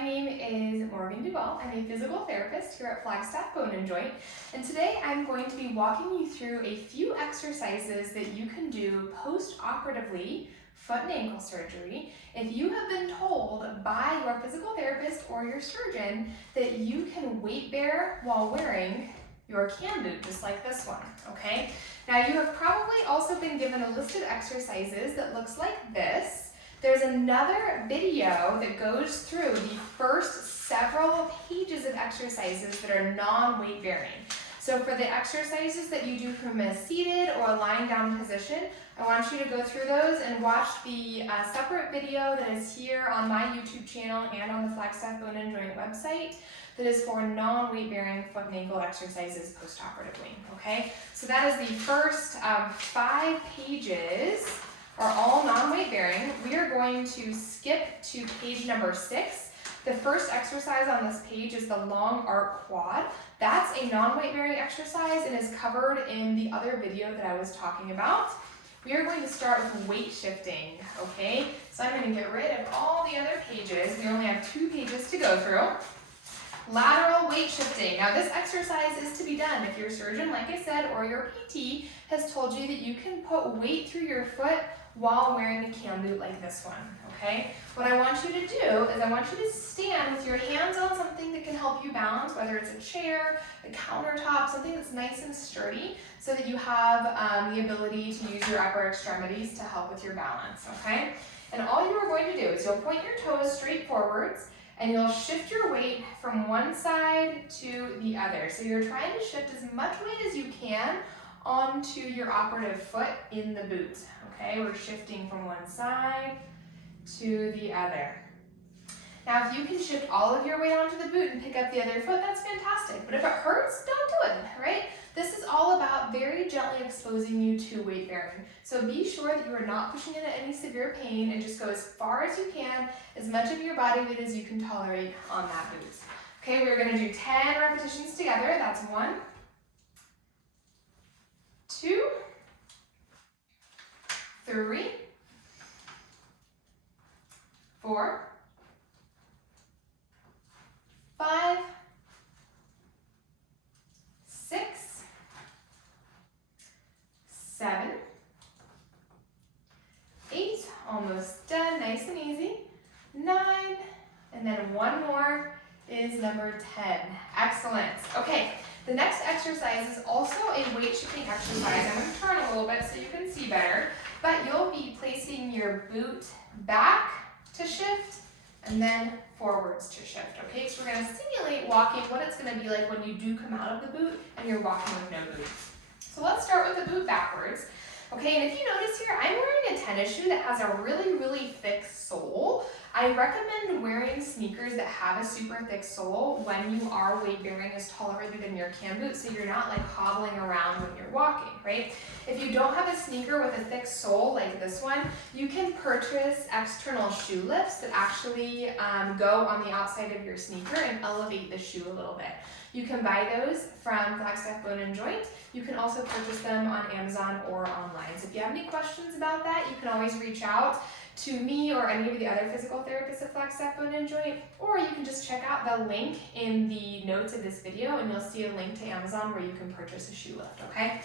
My name is Duval. I'm a physical therapist here at Flagstaff Bone and Joint, and today I'm going to be walking you through a few exercises that you can do post-operatively foot and ankle surgery if you have been told by your physical therapist or your surgeon that you can weight bear while wearing your cam boot, just like this one, okay? Now you have probably also been given a list of exercises that looks like this. There's another video that goes through the first several pages of exercises that are non-weight bearing. So for the exercises that you do from a seated or a lying down position, I want you to go through those and watch the separate video that is here on my YouTube channel and on the Flagstaff Bone and Joint website that is for non-weight bearing foot and ankle exercises post-operatively, okay? So that is the first 5 pages are all non-weight bearing. We are going to skip to page number 6. The first exercise on this page is the long arc quad. That's a non-weight bearing exercise and is covered in the other video that I was talking about. We are going to start with weight shifting, okay? So I'm going to get rid of all the other pages. We only have 2 pages to go through. Lateral weight shifting. Now this exercise is to be done if your surgeon, like I said, or your PT has told you that you can put weight through your foot while wearing a cam boot like this one, okay? What I want you to do is I want you to stand with your hands on something that can help you balance, whether it's a chair, a countertop, something that's nice and sturdy, so that you have the ability to use your upper extremities to help with your balance, okay? And all you are going to do is you'll point your toes straight forwards and you'll shift your weight from one side to the other. So you're trying to shift as much weight as you can onto your operative foot in the boot, okay? We're shifting from one side to the other. Now, if you can shift all of your weight onto the boot and pick up the other foot, that's fantastic. But if it hurts, don't do it, right? This is all about very gently exposing you to weight bearing. So be sure that you are not pushing into any severe pain and just go as far as you can, as much of your body weight as you can tolerate on that boot. Okay, we're gonna do 10 repetitions together. That's 1, 2, 3, 4, 5, 6, 7, 8, almost done, nice and easy, 9, and then one more is number 10. Excellent. Okay, the next exercise is also a weight shifting exercise. I'm going to turn a little bit so you can see better, but you'll be placing your boot back to shift and then forwards to shift, okay? So we're going to simulate walking, what it's going to be like when you do come out of the boot and you're walking with no boot. So let's start with the boot backwards, okay? And if you notice here, I'm wearing a tennis shoe that has a really, really thick sole. I recommend wearing sneakers that have a super thick sole when you are weight bearing as tolerated in your cam boot, so you're not like hobbling around when you're walking, right? If you don't have a sneaker with a thick sole like this one, you can purchase external shoe lifts that actually go on the outside of your sneaker and elevate the shoe a little bit. You can buy those from Flagstaff Bone and Joint. You can also purchase them on Amazon or online. So if you have any questions about that, you can always reach out to me or any of the other physical therapists at Flagstaff Bone and Joint, or you can just check out the link in the notes of this video and you'll see a link to Amazon where you can purchase a shoe lift, okay?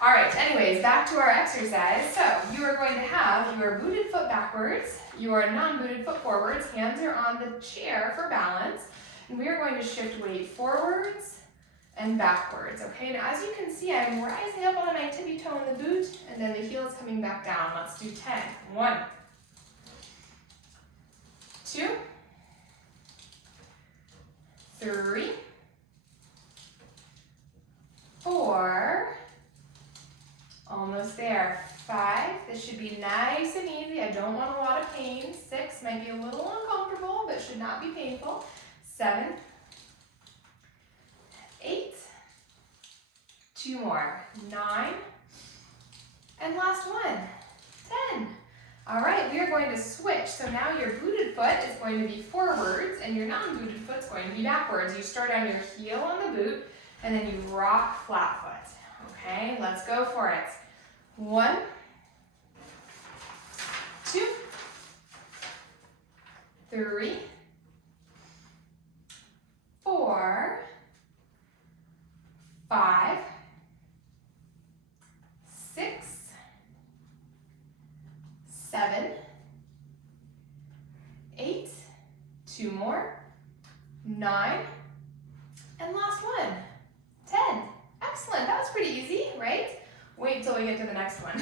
All right, anyways, back to our exercise. So you are going to have your booted foot backwards, your non-booted foot forwards, hands are on the chair for balance, and we are going to shift weight forwards and backwards, okay? Now as you can see, I'm rising up on my tippy toe in the boot, and then the heel is coming back down. Let's do 10. 1, 2, 3, 4, almost there, 5, this should be nice and easy, I don't want a lot of pain, 6, might be a little uncomfortable, but should not be painful, 7, 8, 2 more, 9, and last one, 10. All right, we are going to switch. So now your booted foot is going to be forwards and your non-booted foot is going to be backwards. You start on your heel on the boot and then you rock flat foot. Okay, let's go for it. 1, 2, 3, 2 more, 9, and last one, 10. Excellent, that was pretty easy, right? Wait till we get to the next one.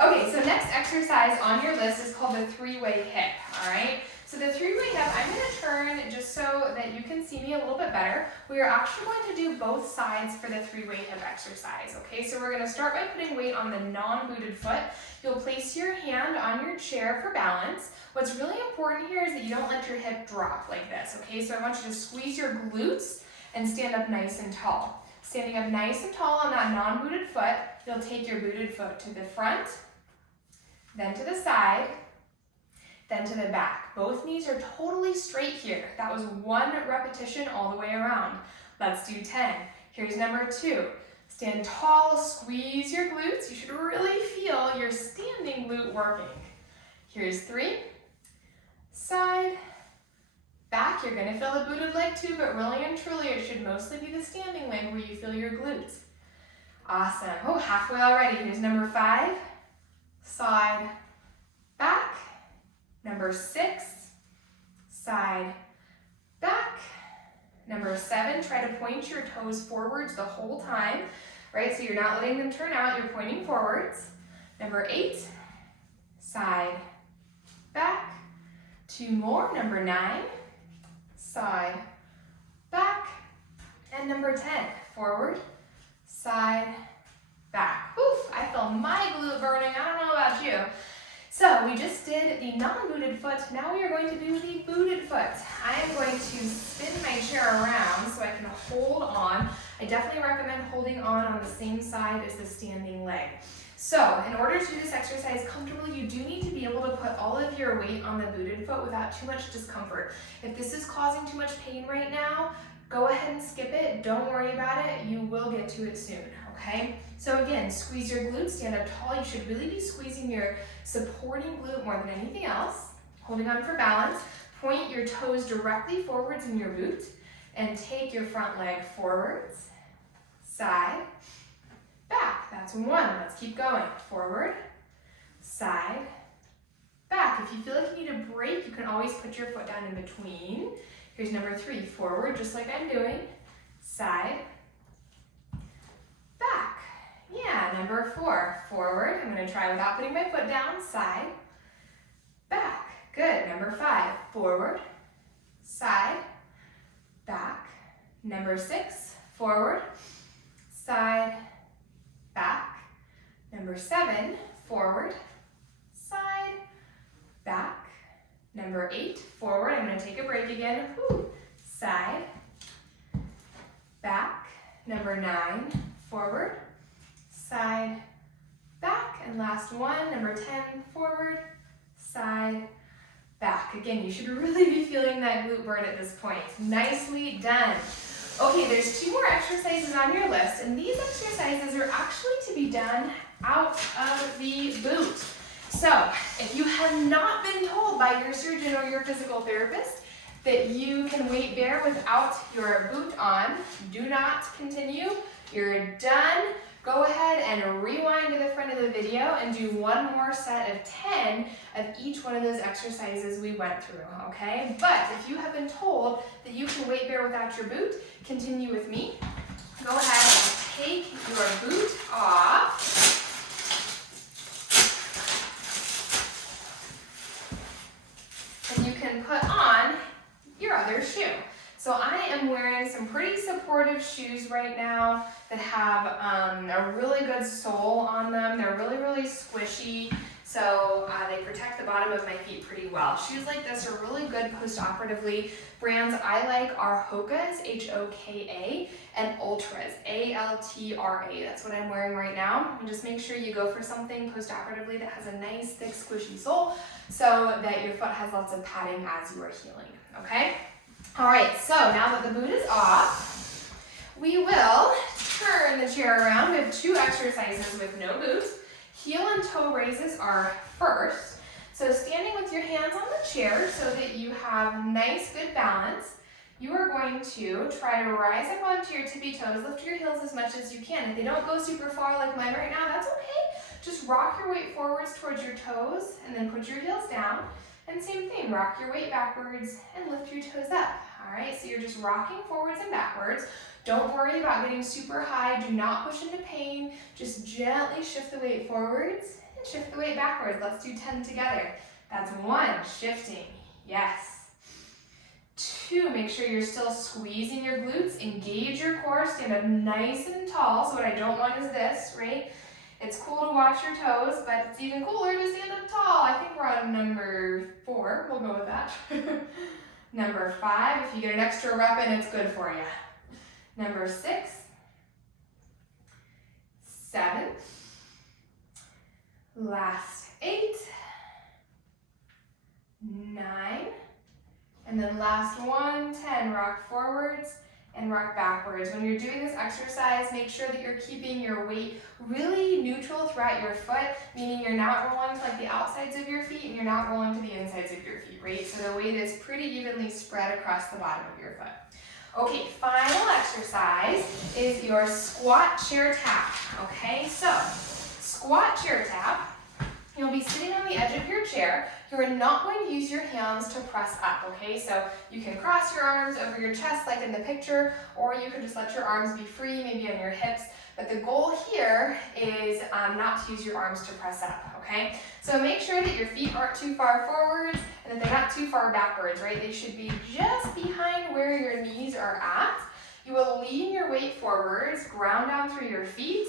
Okay, so next exercise on your list is called the 3-way hip, all right? So the 3-way hip, I'm gonna turn just so that you can see me a little bit better. We are actually going to do both sides for the 3-way hip exercise, okay? So we're gonna start by putting weight on the non-booted foot. You'll place your hand on your chair for balance. What's really important here is that you don't let your hip drop like this, okay? So I want you to squeeze your glutes and stand up nice and tall. Standing up nice and tall on that non-booted foot, you'll take your booted foot to the front, then to the side, then to the back. Both knees are totally straight here. That was 1 repetition all the way around. Let's do 10. Here's number 2. Stand tall, squeeze your glutes. You should really feel your standing glute working. Here's 3. Side, back. You're gonna feel the booted leg too, but really and truly it should mostly be the standing leg where you feel your glutes. Awesome. Oh, halfway already. Here's number 5. Side, back. Number 6, side, back. Number 7, try to point your toes forwards the whole time, right? So you're not letting them turn out, you're pointing forwards. Number 8, side, back. 2 more. Number 9, side, back. And number 10, forward, side, back. Oof, I feel my glute burning. I don't know about you. So we just did the non-booted foot. Now we are going to do the booted foot. I am going to spin my chair around so I can hold on. I definitely recommend holding on the same side as the standing leg. So in order to do this exercise comfortably, you do need to be able to put all of your weight on the booted foot without too much discomfort. If this is causing too much pain right now, go ahead and skip it. Don't worry about it. You will get to it soon, okay? So again, squeeze your glutes, stand up tall. You should really be squeezing your supporting glute more than anything else. Holding on for balance. Point your toes directly forwards in your boot and take your front leg forwards, side, back. That's 1. Let's keep going. Forward, side, back. If you feel like you need a break, you can always put your foot down in between. Here's number 3. Forward, just like I'm doing. Side, back. Yeah, number 4. Forward. I'm going to try without putting my foot down. Side, back. Good. Number 5. Forward, side, back. Number 6. Forward, side, back. Number 7. Forward, side, back. Number 8. Forward. I'm going to take a break again. Woo. Side, back. Number 9. Forward, side, back. And last one, number 10, forward, side, back. Again, you should really be feeling that glute burn at this point. Nicely done. Okay, there's 2 more exercises on your list, and these exercises are actually to be done out of the boot. So, if you have not been told by your surgeon or your physical therapist that you can weight bear without your boot on, do not continue. You're done. Go ahead and rewind to the front of the video and do 1 more set of 10 of each one of those exercises we went through, okay? But if you have been told that you can weight bear without your boot, continue with me. Go ahead and take your boot off. And you can put on your other shoe. So I am wearing some pretty supportive shoes right now that have a really good sole on them. They're really, really squishy, so they protect the bottom of my feet pretty well. Shoes like this are really good post-operatively. Brands I like are Hoka's, H-O-K-A, and Ultras, A-L-T-R-A. That's what I'm wearing right now. And just make sure you go for something post-operatively that has a nice, thick, squishy sole so that your foot has lots of padding as you are healing, okay? All right, so now that the boot is off, we will turn the chair around. We have 2 exercises with no boot. Heel and toe raises are first. So standing with your hands on the chair so that you have nice, good balance, you are going to try to rise up onto your tippy toes, lift your heels as much as you can. If they don't go super far like mine right now, that's okay. Just rock your weight forwards towards your toes and then put your heels down. And same thing, rock your weight backwards and lift your toes up. All right, so you're just rocking forwards and backwards. Don't worry about getting super high. Do not push into pain. Just gently shift the weight forwards and shift the weight backwards. Let's do 10 together. That's 1, shifting, yes. 2, make sure you're still squeezing your glutes, engage your core, stand up nice and tall. So what I don't want is this, right? It's cool to watch your toes, but it's even cooler to stand up tall. I think we're on number 4, we'll go with that. Number 5, if you get an extra rep in, it's good for you. Number 6, 7, last 8, 9, and then last 1, 10. Rock forwards and rock backwards. When you're doing this exercise, make sure that you're keeping your weight really neutral throughout your foot, meaning you're not rolling to like the outsides of your feet and you're not rolling to the insides of your feet, right? So the weight is pretty evenly spread across the bottom of your foot. Okay, final exercise is your squat chair tap, okay? So, squat chair tap, you'll be sitting on the edge of your chair. You're not going to use your hands to press up, okay? So you can cross your arms over your chest like in the picture, or you can just let your arms be free, maybe on your hips. But the goal here is not to use your arms to press up, okay? So make sure that your feet aren't too far forwards and that they're not too far backwards, right? They should be just behind where your knees are at. You will lean your weight forwards, ground down through your feet,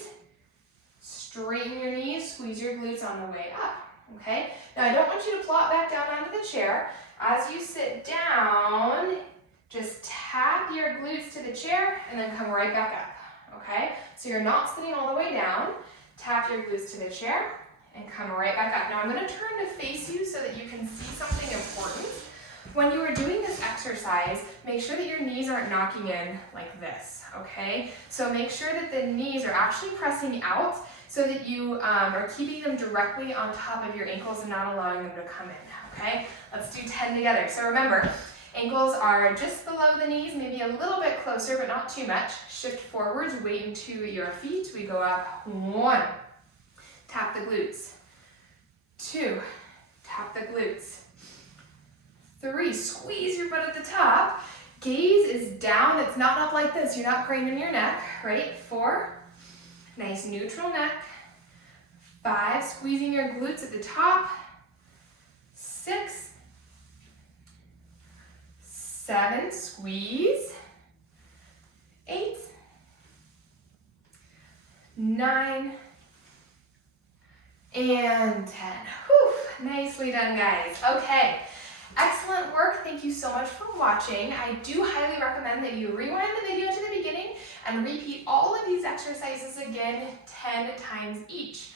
straighten your knees, squeeze your glutes on the way up, okay? Now I don't want you to plop back down onto the chair. As you sit down, just tap your glutes to the chair and then come right back up, okay? So you're not sitting all the way down. Tap your glutes to the chair and come right back up. Now I'm going to turn to face you so that you can see something important. When you are doing this exercise, make sure that your knees aren't knocking in like this, okay? So make sure that the knees are actually pressing out so that you are keeping them directly on top of your ankles and not allowing them to come in, okay? Let's do 10 together. So remember, ankles are just below the knees, maybe a little bit closer, but not too much. Shift forwards, weight into your feet. We go up. 1, tap the glutes. 2, tap the glutes. 3, squeeze your butt at the top. Gaze is down, it's not up like this. You're not craning your neck, right? 4, nice neutral neck. 5, squeezing your glutes at the top. 6, 7, squeeze. 8, 9, and 10. Whew, nicely done, guys. Okay. Excellent work. Thank you so much for watching. I do highly recommend that you rewind the video to the beginning and repeat all of these exercises again 10 times each.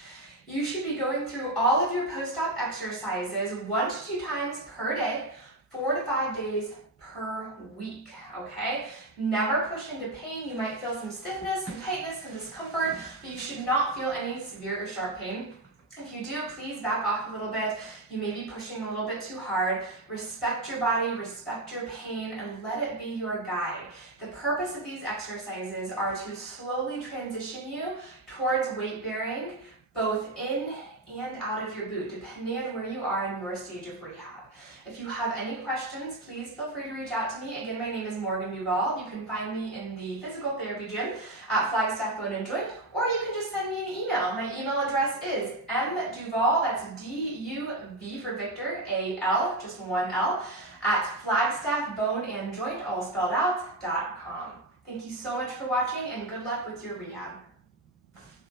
You should be going through all of your post-op exercises 1 to 2 times per day, 4 to 5 days per week, okay? Never push into pain. You might feel some stiffness, some tightness, some discomfort, but you should not feel any severe or sharp pain. If you do, please back off a little bit. You may be pushing a little bit too hard. Respect your body, respect your pain, and let it be your guide. The purpose of these exercises are to slowly transition you towards weight bearing, both in and out of your boot, depending on where you are in your stage of rehab. If you have any questions, please feel free to reach out to me. Again, my name is Morgan Duval. You can find me in the physical therapy gym at Flagstaff Bone And Joint, or you can just send me an email. My email address is mduval, that's D-U-V for Victor, A-L, just 1 L, at flagstaffboneandjoint, all spelled out, .com. Thank you so much for watching and good luck with your rehab.